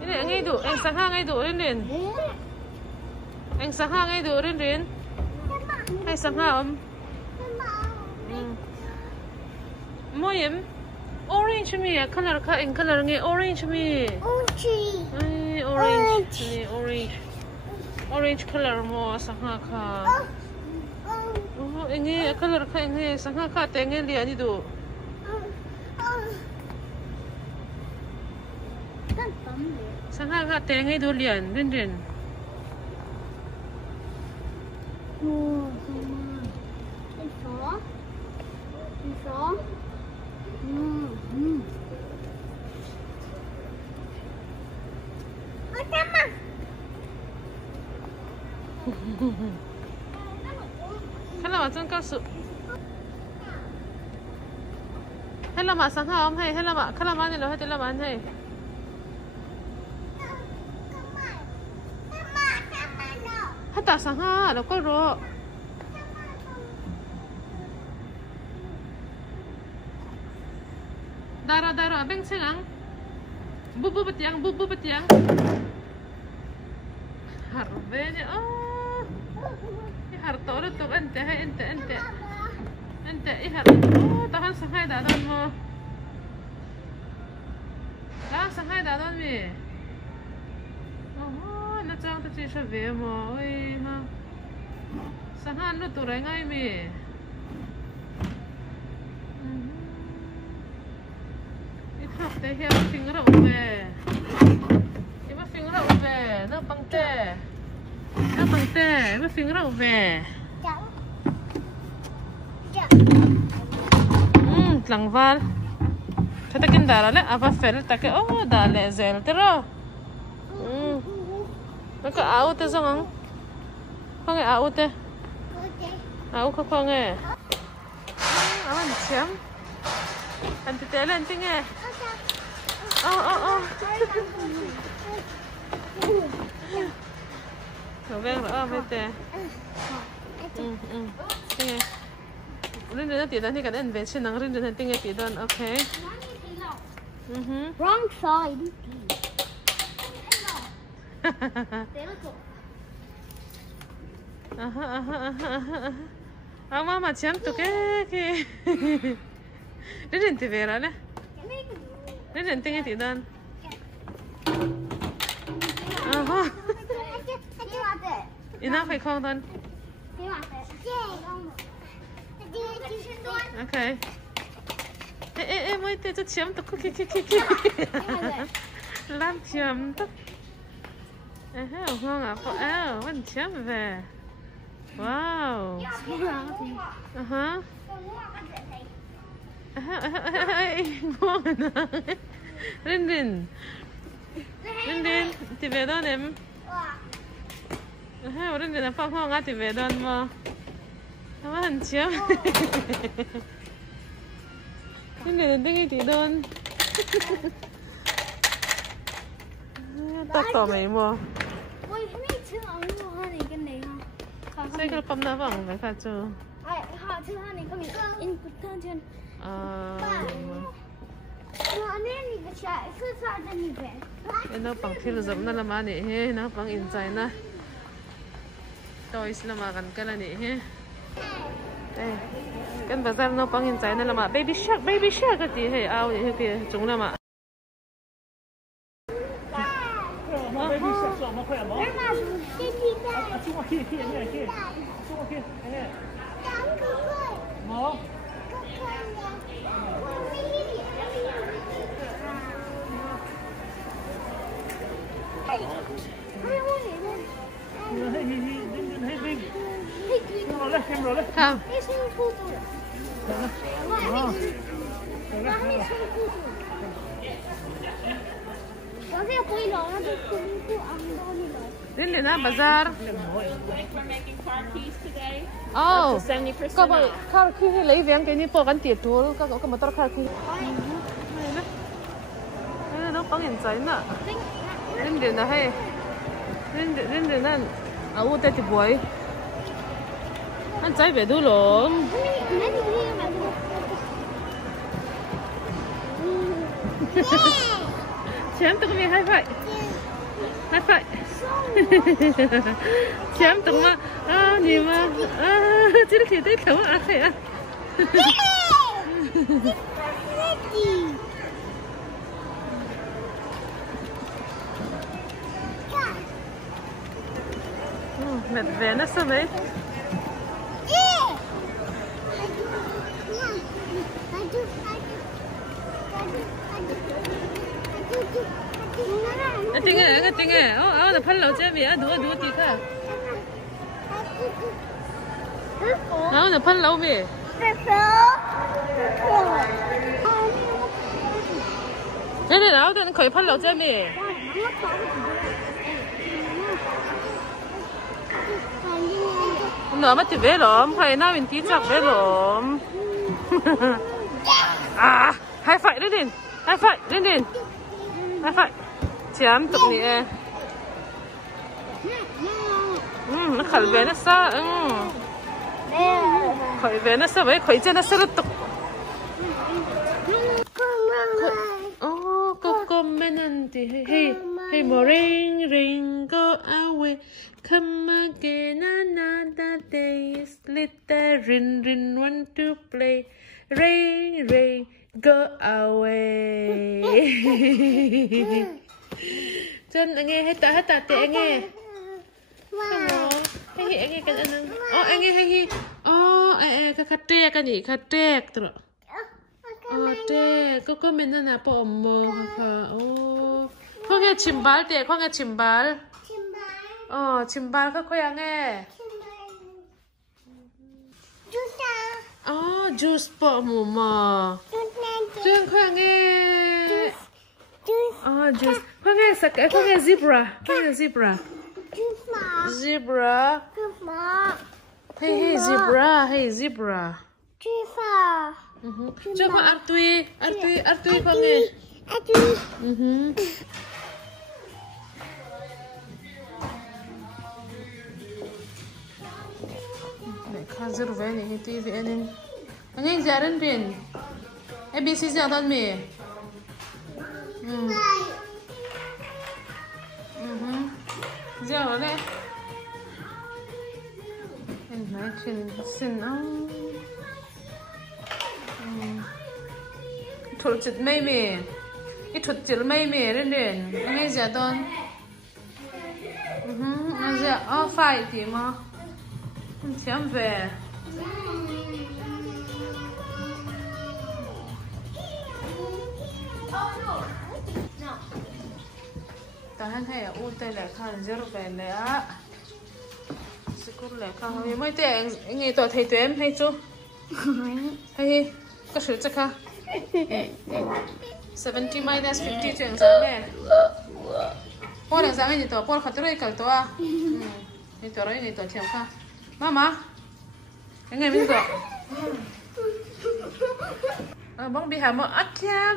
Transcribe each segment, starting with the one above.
Ini ngay du, ang sahang ngay du rin. Ang sahang ngay du rin. Hay sahang Moyem, orange mi, color ka in color ngay orange mi. Ay, orange, ni orange color mo sahang ka. Oh, ini color ka ini sahang ka tengen lian itu. Sahang ka tengen itu lian, rin. Oh, sama. Kan là真告诉hay là mà sáng hôm hay là mà kan là mà này là hay là mà hay hay ta sáng ha đâu có rồi Dara beng sengang bubu betiang harbenya harto itu ente ihar tahan sangai dadon mo tahan sangai dadon mi na chang ta chi sha ve mo oi ma sangan nu tu rai ngai mi học tế heo phình rộng về em bắt phình rộng về nó bằng tê em bắt phình rộng về lăng val thế ta kinh đà lại à bắt phải ta cái đà lẹ dẻo thế rồi nó có áo thế sao không nghe áo thế áo không nghe áo anh chém anh thì té lên chứ nghe Rồi ven rồi bên tè nghe Rin nó tỉ đơn thì cả đến về trên nắng rin đến tiếng nghe tỉ đơn ok Wrong side Mama chém tụi cái Rin tỉ về rồi nè Rin tiếng nghe tỉ đơn Ina phải không đơn ok ê mới tê cho chém tụi cái làm chém tụi ngon à vẫn chém về wow ngon Rin thì về đó em Rin là phong hoa ngã thì về đó mà nó vẫn chém Rin là tiếng thì đơn tao tỏ mày mà Sai cái bấm nó bằng phải khát chưa? Họ thứ hai này có bị input thân trên. Nó bằng phim giống nó làm ăn nè, nó bằng in trái na. Toys làm ăn cái là nè. Đây, cái bazar nó bằng in trái na làm baby shark cái gì hay ao gì cái chúng làm ăn. Baby shark sao mà khỏe không? Chúng kia kia. Mau. Không. Đến để ra bazar. Oh, có bao car key lấy vàng cái này bỏ cái tiền túi, có motor car key. Nó bằng hiện trái nè. Đến để là hay. Đến để là áo tay thì bồi. Anh trái về đâu rồi? chém tụi mình hai phải chém tụi mà nhìn mà chỉ được thấy thấu phải à mệt về nó sao vậy tiếng nghe là phân lẩu chơi mía đùa tí cả là phân lẩu về cái này nào thì khởi phân lẩu chơi mía nó mà chỉ về lắm phải nào mình tí chặt về lắm hai phải lên lên hai phải chém tụi nè nó khởi về nó sao khởi về nó sao vậy khởi trên nó sao nó tục cô mình thì hey mo ring go away come again another day is little rin want to play ring go away chân anh nghe hết ta tệ anh nghe anh nghe cái anh anh nghe cái tre cái gì cái tre rồi tre có mình nó là bỏ mờ hả không nghe chim bál tệ không nghe chim bál có anh nghe juice bỏ mù mà chân không nghe juice không nghe sạc không nghe zebra hey zebra cho con ăn tươi con nghe này khá dữ vậy này tươi vậy nên anh ấy giờ đến biển ABC giờ đón mì giờ ở đây anh nói chuyện xin thuật chật mây mì cái thuật chật mây mì đến anh ấy giờ đón anh giờ phải thì mà chém về ta hắn hay u tay lại khăn zero về này á, sẽ cũng lại khăn hơi mới thế anh nghe tôi thấy tụi em hay chú, hay có sự chắc ha, 70 minus 50 chuyện sao nè, po là sao vậy tụi po khát rồi cả tụi à, cái tụi rồi cái tụi thêm ha, mama, anh nghe mình tụi, bông bị hàm ở chăm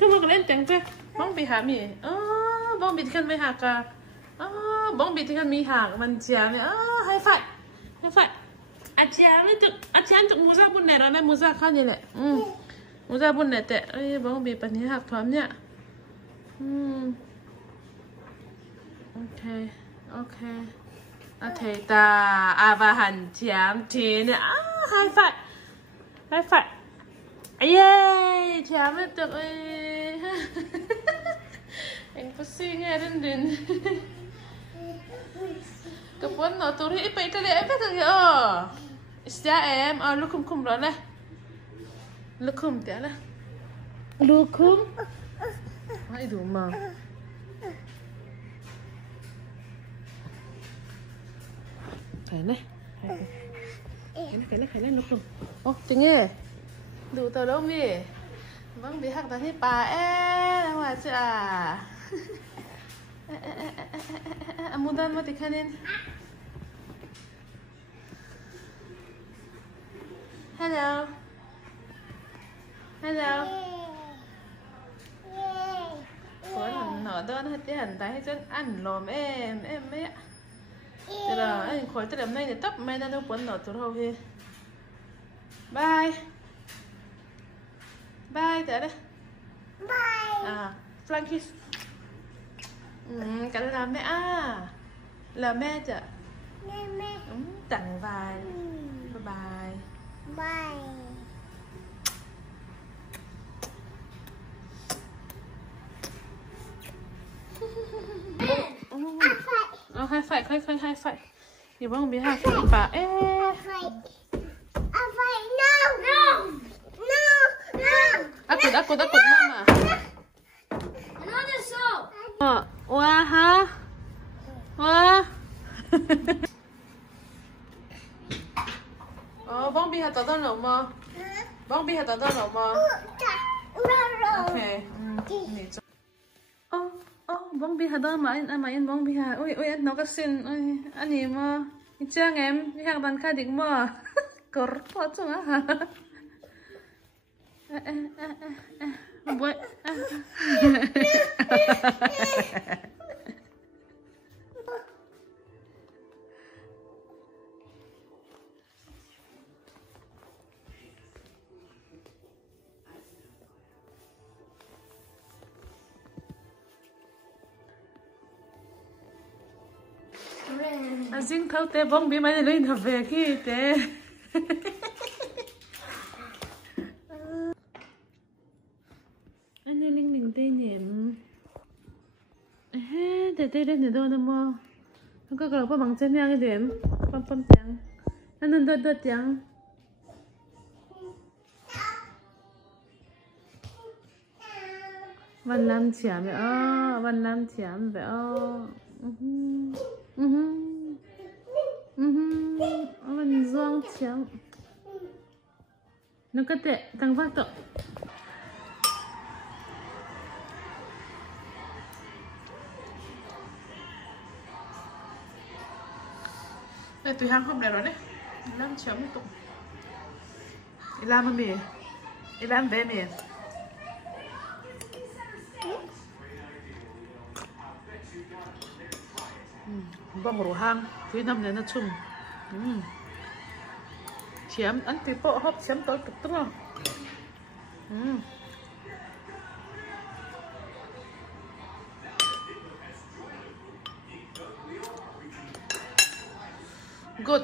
Come on, kalian tengok bang biha mi. Bang bidikan biha ka. Bang bidikan biha macam ni. High five. Acian tu muza pun nera lah muza kan ni le. Muza pun nete. Bang bidikan ni hak tuam ni. Okay. Thầy ta và hành chạm thì nè. High five. Yeah, chạm được ơi. Anh pusing nghe đến. Cái bốn nó tôi thấy bây giờ em biết cái gì Istia em lukum rồi này. Lukum thế là. Lukum. Ai đủ mà. Cái này. Cái này lukum. Tiếng nghe. Đủ tờ đâu mi vâng bị hắc ta thấy bà ra ngoài chứ muốn đơn mà thì khăn lên hello có nở đơn hết cái hẳn tay chân ăn lòm em ấy rồi anh khỏi tới đêm nay thì tóc mai đang đâu quấn nở tụi đâu hi bye Bye tớ đây. À, flying kiss. Cái là mẹ à. Là mẹ chứ. Tặng vai. Bye bye. Bye. Hai phải, khơi hai phải. Thì bông bị hai phải bà. Ê. Akut mama. Another soap. Wah ha. Wah. Bông bị hạt tao nấu mà. Bông bị hạt tao nấu mà. Okay. Mizo. Bông bị hạt tao mà anh bông bị hạt. Ôi anh nó cái xin. Ôi anh em mà. Chàng em bị hạt bàn khai định mà. Cor quá chung á. Boy. Anh thâu té bông bị mấy lên thập về khi té. Anh linh linh tê nhẹm. Tê đến từ đâu mà? Nó có cái bằng chân nhang cái điểm, pam trắng. Anh đôi trắng. Văn Lam chém vậy Văn Lam chém vậy Văn Doang chém. Nó có tệ tăng phát tội. Đây tùy hang hôm nay rồi đấy. Làm chém một tụng. Làm mà mì. Làm bé mì. Bông rổ hang phía năm này nó chung. Chém ăn tí bộ hấp chém tối cực tức không? Good.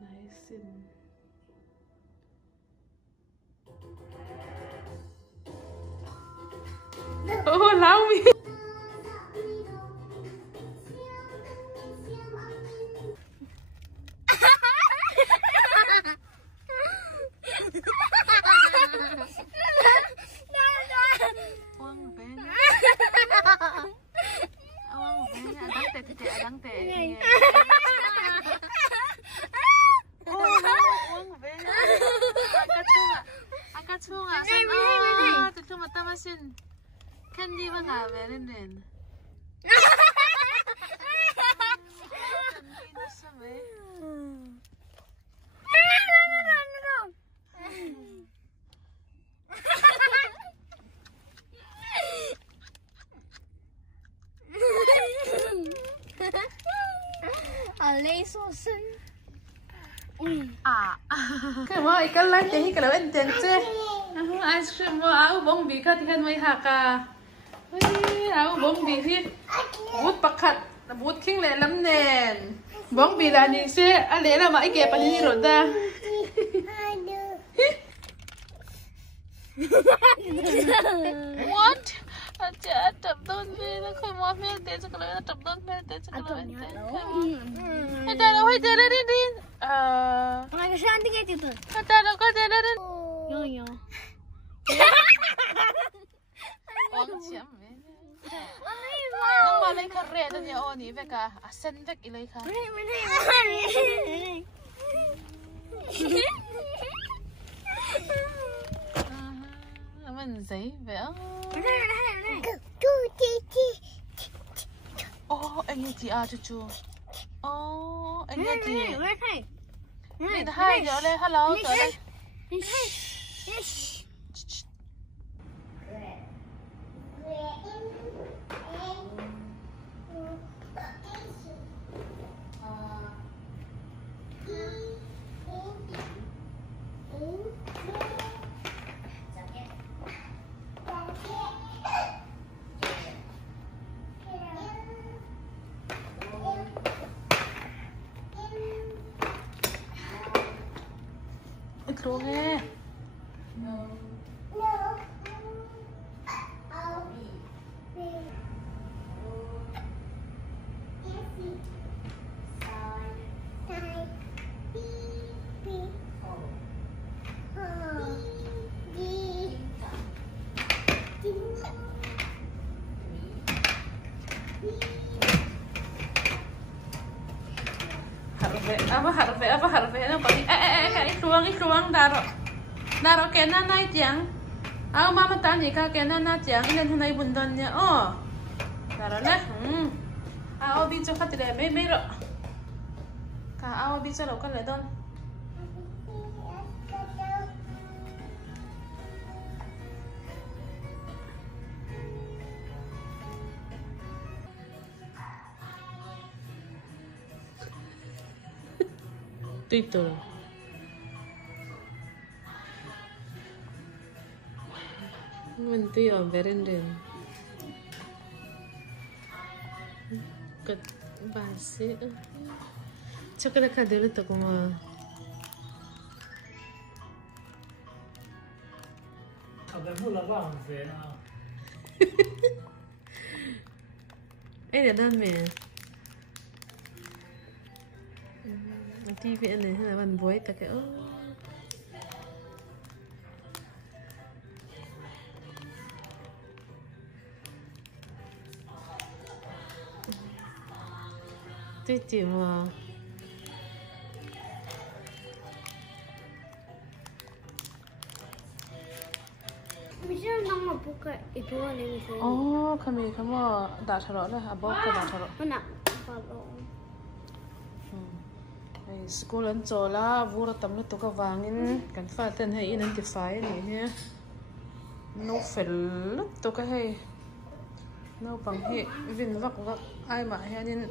Nice and oh, allow me. Candy ba nga meron din. Lấy số sinh. Cái mà cái lá thì cái là bên tiền chứ. Ice cream mà áo bông bì khát thì khát mấy hạt à. Áo bông bì thì bút bạc khát, bút khinh lệ lắm nè. Bông bì là gì chứ? À lẽ là mãi kẹp anh đi rồi ta. What? Acha tập đôn về nó khơi mua phê để cho cái tập đôn phê để cho cái này. Hay ta đâu hay ta lên đi. Cái sao đi cái gì Hay ta đâu có ta lên. Yo. Uang chém vậy. Nang malay ka red niya o ni veka asen vek ilay ka. Mình giấy vậy. Anh nghe chị à chú. Anh nghe chị. Mình hai giờ đây, hello, tới đây. Thua nghe. Harve no pagi ikruang daro kena nai tiang mama tani ka kena na tiang ilen hunai bundon nya daro le obi cho khatire me ro ka obi cho lo ka le don Tito. Mình tuy ở berendin. Kat basi. Chocolate ka dulu to kuma. Ada mula bang zena. Đây là đơn mẹ. TV này hay là bàn với ta cái Tùy tìm mà Mizo nang buka itu ada Mizo. kami dah taruh lah, abang dah taruh. Mana? Kalau School an chola vura tamna to ka wangin kan fa ten hai identify ni he no fel to ka hai Naupang he vin vak ai ma hianin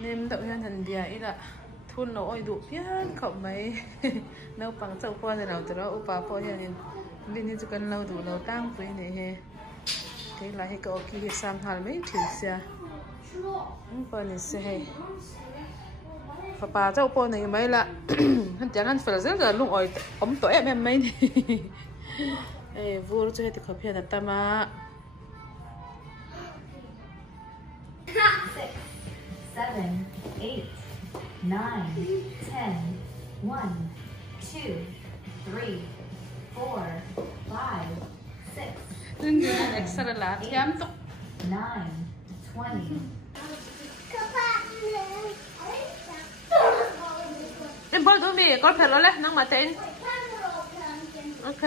nem dau hian han bia ila thun lo oi du pian khop mai Naupang chau po ne lo tro upa po hianin vin ni chu kan lo du lo tang pui ne he thế là he ko ki he sam hal mai thil sia pa ni se he Papa cháu po này mấy là hắn chẳng ăn phải rất là luôn rồi ống tuổi em mấy này vua cho thì khởi hiện ta mà 6, 7, 8, 9, 10, 1, 2, 3, 4, 5, 6, nên là extra là thiam tục 9, 20. em bao nhiêu mì con phải lo lẽ năng mà tên ok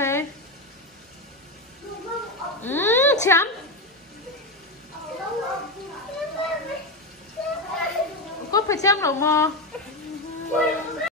chấm có phải chấm đâu mà